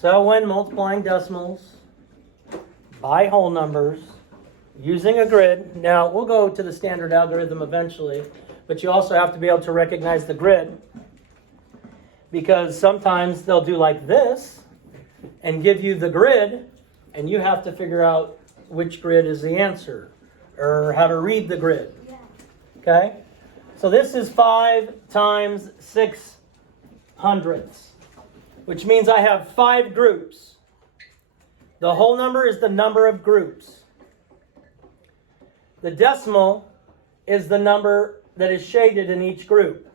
So when multiplying decimals by whole numbers using a grid, now we'll go to the standard algorithm eventually, but you also have to be able to recognize the grid, because sometimes they'll do like this and give you the grid, and you have to figure out which grid is the answer or how to read the grid. Okay? So this is 5 times 6 hundredths, which means I have 5 groups. The whole number is the number of groups. The decimal is the number that is shaded in each group.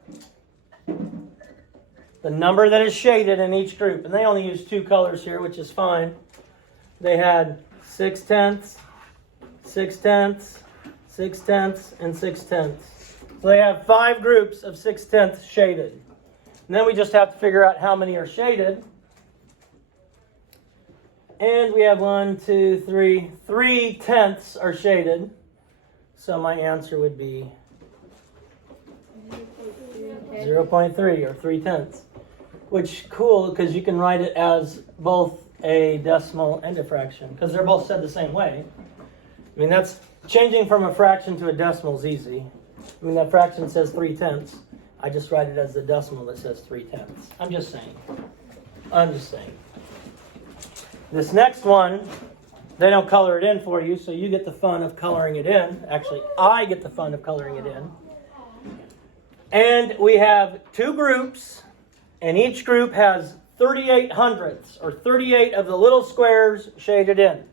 The number that is shaded in each group. And they only use 2 colors here, which is fine. They had 6/10, 6/10, 6/10, and 6/10. So they have 5 groups of 6/10 shaded. And then we just have to figure out how many are shaded. And we have 1, 2, 3. 3/10 are shaded. So my answer would be 0.3 or 3/10. Which cool, because you can write it as both a decimal and a fraction, because they're both said the same way. I mean, that's changing from a fraction to a decimal is easy. I mean, that fraction says 3/10. I just write it as the decimal that says 3/10. I'm just saying. This next one, they don't color it in for you, so you get the fun of coloring it in. Actually, I get the fun of coloring it in. And we have 2 groups, and each group has 38 hundredths, or 38 of the little squares shaded in,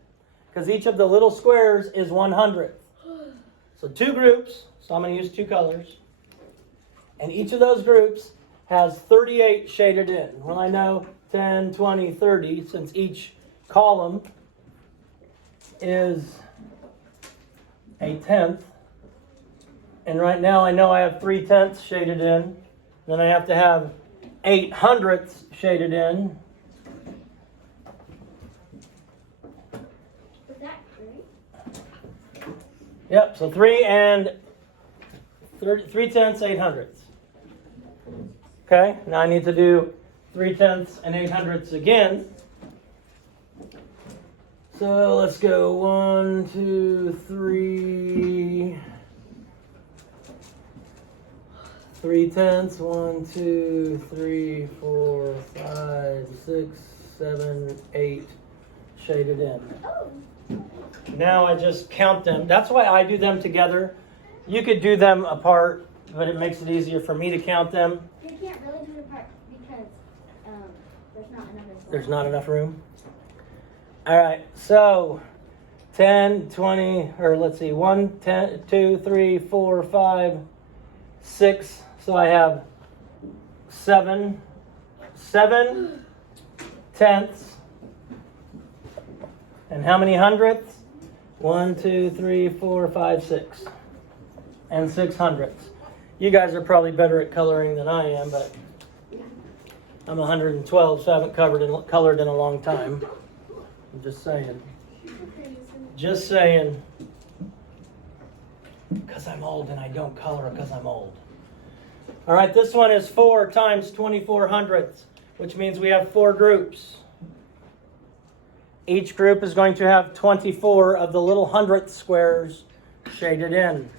because each of the little squares is 1/100th. So 2 groups, so I'm going to use 2 colors, and each of those groups has 38 shaded in. Well, I know 10, 20, 30, since each column is a tenth. And right now I know I have 3/10 shaded in. Then I have to have 8 hundredths shaded in. Was that 3? Yep, so 3 and 3/10, 8 hundredths. Okay, now I need to do 3/10 and 8 hundredths again. So let's go 1, 2, 3. 3/10, 1, 2, 3, 4, 5, 6, 7, 8 shaded in. Now I just count them. That's why I do them together. You could do them apart, but it makes it easier for me to count them. You can't really do it apart because there's not enough room. There's not enough room. All right, so 10, 20, or let's see, 1, 10, 2, 3, 4, 5, 6. So I have 7 tenths. And how many hundredths? 1, 2, 3, 4, 5, 6. And 6 hundredths. You guys are probably better at coloring than I am, but I'm 112, so I haven't colored in a long time. I'm just saying. Just saying. Because I'm old and I don't color because I'm old. All right, this one is 4 times 24 hundredths, which means we have 4 groups. Each group is going to have 24 of the little hundredth squares shaded in.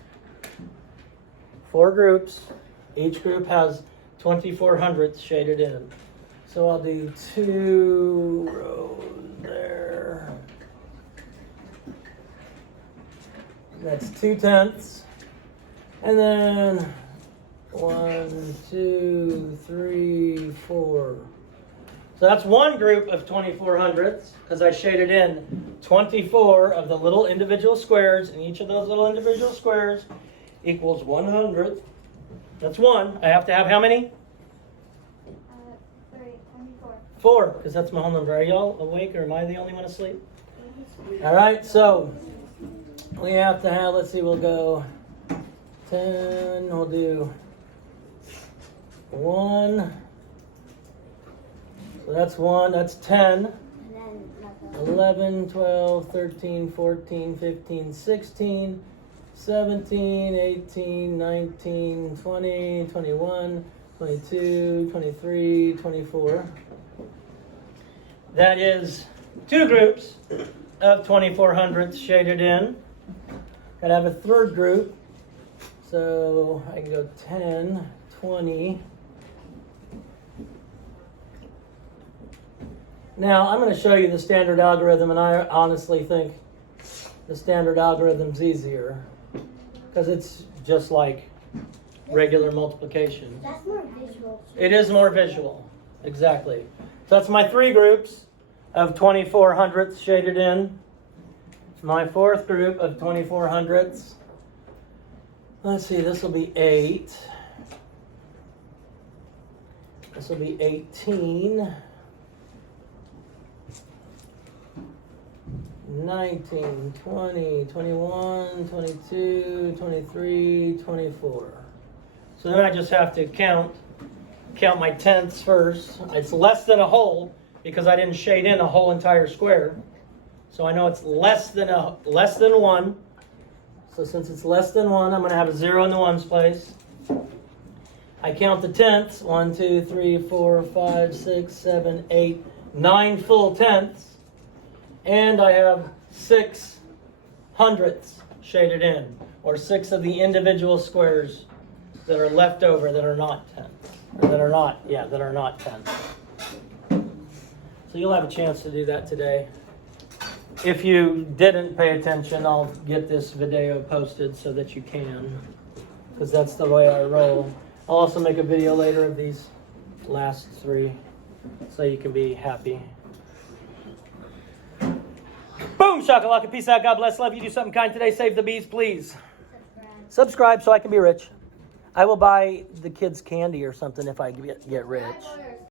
4 groups. Each group has 24 hundredths shaded in. So I'll do 2 rows there. That's 2/10. And then 1, 2, 3, 4. So that's one group of 24 hundredths, because I shaded in 24 of the little individual squares, and each of those little individual squares equals 1/100th. That's 1. I have to have how many? 24. 4, because that's my whole number. Are y'all awake, or am I the only one asleep? All right, so we have to have, let's see, we'll go 10, we'll do 1. So that's 1, that's 10. 11, 12, 13, 14, 15, 16, 17, 18, 19, 20, 21, 22, 23, 24. That is 2 groups of 2400ths shaded in. Gotta have a third group. So I can go 10, 20. Now I'm going to show you the standard algorithm, and I honestly think the standard algorithm's easier because it's just like regular multiplication. That's more visual. It is more visual, exactly. So that's my 3 groups of 2400ths shaded in. My 4th group of 2400ths. Let's see, this will be 8. This will be 18. 19, 20, 21, 22, 23, 24. So then I just have to count my tenths first. It's less than a whole because I didn't shade in a whole entire square. So I know it's less than 1. So since it's less than 1, I'm going to have a 0 in the ones place. I count the tenths. 1, 2, 3, 4, 5, 6, 7, 8, 9 full tenths. And I have 6 hundredths shaded in, or 6 of the individual squares that are left over that are not tenths, or that are not tenths. So you'll have a chance to do that today. If you didn't pay attention, I'll get this video posted so that you can, because that's the way I roll. I'll also make a video later of these last 3, so you can be happy. Boom, shakalaka, peace out, God bless, love you, do something kind today, save the bees, please. Subscribe so I can be rich. I will buy the kids candy or something if I get rich.